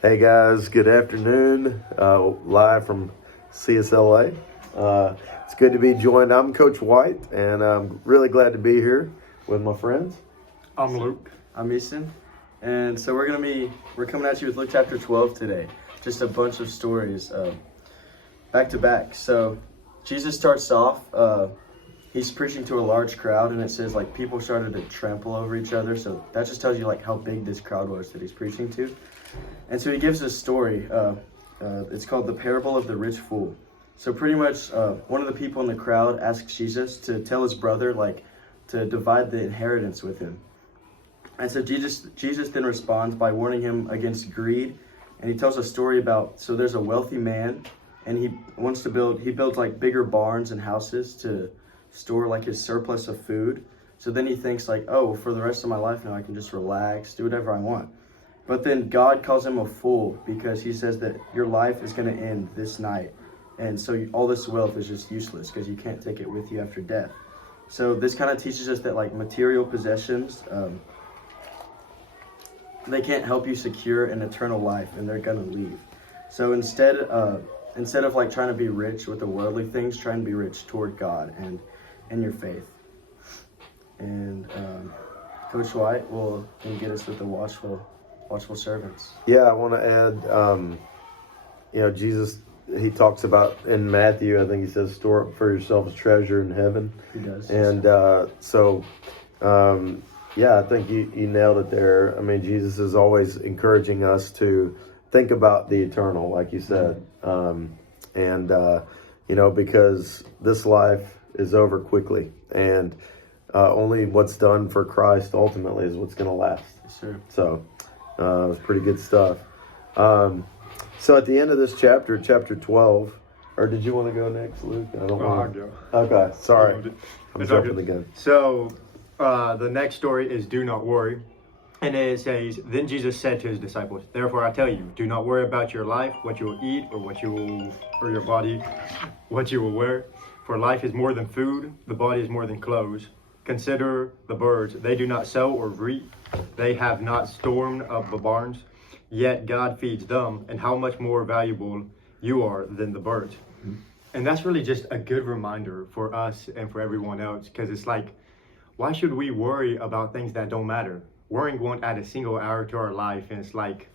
Hey guys, good afternoon. Live from CSLA. It's good to be joined. I'm Coach White, and I'm really glad to be here with my friends. I'm Luke. I'm Easton, and so we're coming at you with Luke chapter 12 today. Just a bunch of stories, back to back. So Jesus starts off. He's preaching to a large crowd, and it says like people started to trample over each other. So that just tells you like how big this crowd was that he's preaching to. And so he gives a story. It's called the parable of the rich fool. So pretty much, one of the people in the crowd asks Jesus to tell his brother like to divide the inheritance with him. And so Jesus then responds by warning him against greed, and he tells a story about, so there's a wealthy man, and he builds like bigger barns and houses to store like his surplus of food. So then he thinks like, oh, for the rest of my life now I can just relax, do whatever I want. But then God calls him a fool because he says that your life is going to end this night. And so all this wealth is just useless because you can't take it with you after death. So this kind of teaches us that like material possessions, they can't help you secure an eternal life, and they're gonna leave. So instead of like trying to be rich with the worldly things, try and be rich toward God and in your faith. And Coach White will then get us with the watchful servants. Yeah, I want to add, Jesus, he talks about in Matthew, I think he says, store up for yourselves treasure in heaven. He does. And yeah, I think you nailed it there. I mean, Jesus is always encouraging us to think about the eternal, like you said. Because this life is over quickly, and only what's done for Christ ultimately is what's going to last. Sure. So it was pretty good stuff. So at the end of this chapter 12, or did you want to go next, Luke? I don't want to. Okay, sorry. I'm jumping the gun. So the next story is do not worry. And it says, then Jesus said to his disciples, therefore I tell you, do not worry about your life, what you will eat, or your body, what you will wear. For life is more than food, the body is more than clothes. Consider the birds. They do not sow or reap. They have not stored up the barns. Yet God feeds them. And how much more valuable you are than the birds. Mm-hmm. And that's really just a good reminder for us and for everyone else. Because it's like, why should we worry about things that don't matter? Worrying won't add a single hour to our life. And it's like,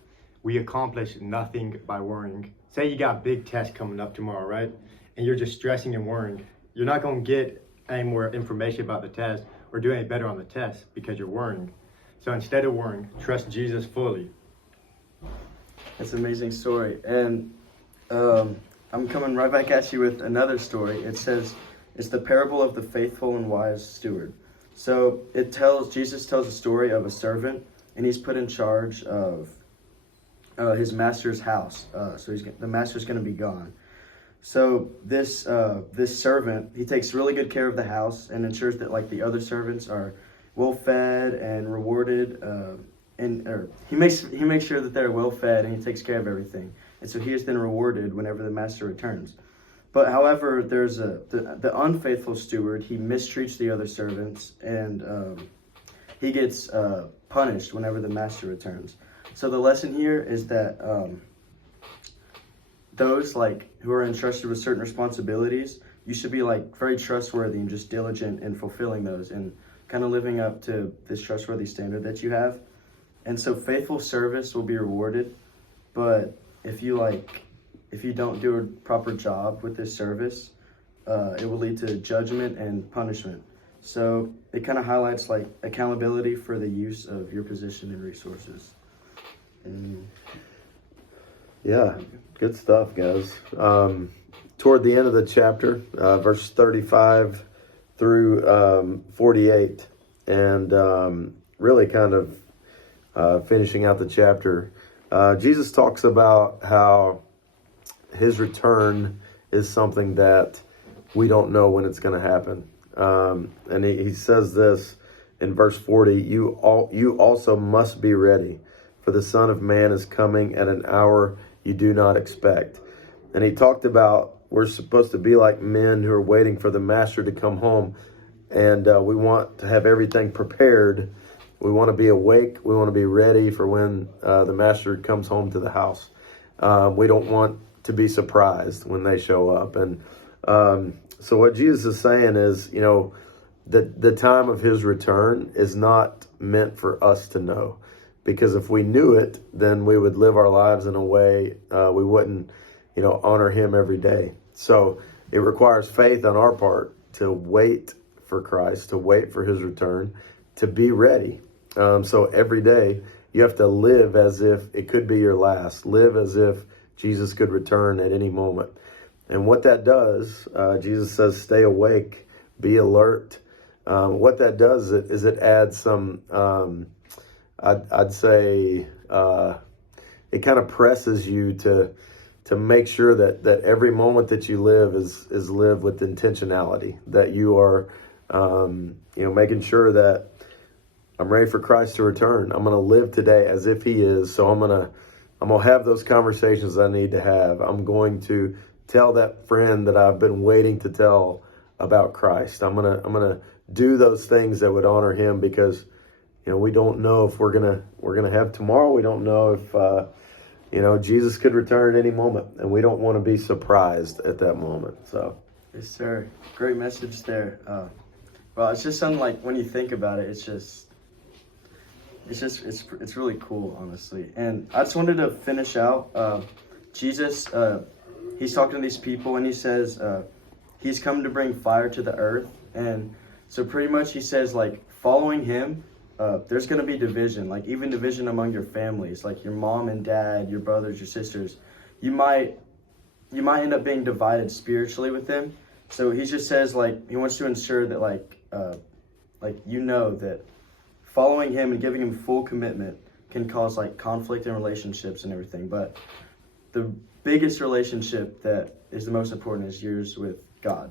we accomplish nothing by worrying. Say you got a big test coming up tomorrow, right? And you're just stressing and worrying. You're not going to get any more information about the test or do any better on the test because you're worrying. So instead of worrying, trust Jesus fully. That's an amazing story. And I'm coming right back at you with another story. It says, it's the parable of the faithful and wise steward. So Jesus tells a story of a servant, and he's put in charge of his master's house. So the master's going to be gone. So this servant, he takes really good care of the house and ensures that like the other servants are well fed and rewarded. He makes sure that they're well fed, and he takes care of everything. And so he is then rewarded whenever the master returns. But however, there's the unfaithful steward. He mistreats the other servants, and he gets punished whenever the master returns. So the lesson here is that those like who are entrusted with certain responsibilities, you should be like very trustworthy and just diligent in fulfilling those and kind of living up to this trustworthy standard that you have. And so faithful service will be rewarded, but if you don't do a proper job with this service, it will lead to judgment and punishment. So it kind of highlights like accountability for the use of your position and resources. Yeah, good stuff, guys. Toward the end of the chapter, verse 35 through 48, and really kind of finishing out the chapter, Jesus talks about how his return is something that we don't know when it's going to happen. And he says this in verse 40, you also must be ready, for the Son of Man is coming at an hour you do not expect. And he talked about we're supposed to be like men who are waiting for the master to come home, and we want to have everything prepared We want to be awake. We want to be ready for when the master comes home to the house. We don't want to be surprised when they show up. And so what Jesus is saying is, you know, the time of his return is not meant for us to know. Because if we knew it, then we would live our lives in a way we wouldn't, you know, honor him every day. So it requires faith on our part to wait for Christ, to wait for his return, to be ready. So every day you have to live as if it could be your last. Live as if Jesus could return at any moment. And what that does, Jesus says, stay awake, be alert. What that does is it adds some, I'd say, it kind of presses you to make sure that every moment that you live is lived with intentionality, that you are, making sure that I'm ready for Christ to return. I'm going to live today as if he is. So I'm going to have those conversations I need to have. I'm going to tell that friend that I've been waiting to tell about Christ. I'm going to do those things that would honor him, because, you know, we don't know if we're going to have tomorrow. We don't know if, Jesus could return at any moment, and we don't want to be surprised at that moment. So, Yes, sir. Great message there. Well, it's just something like, when you think about it, it's really cool, honestly. And I just wanted to finish out. Jesus, he's talking to these people, and he says he's come to bring fire to the earth. And so pretty much he says, like, following him, there's going to be division, like even division among your families, like your mom and dad, your brothers, your sisters. You might end up being divided spiritually with them. So he just says, like, he wants to ensure that, that following him and giving him full commitment can cause, like, conflict in relationships and everything. But the biggest relationship that is the most important is yours with God.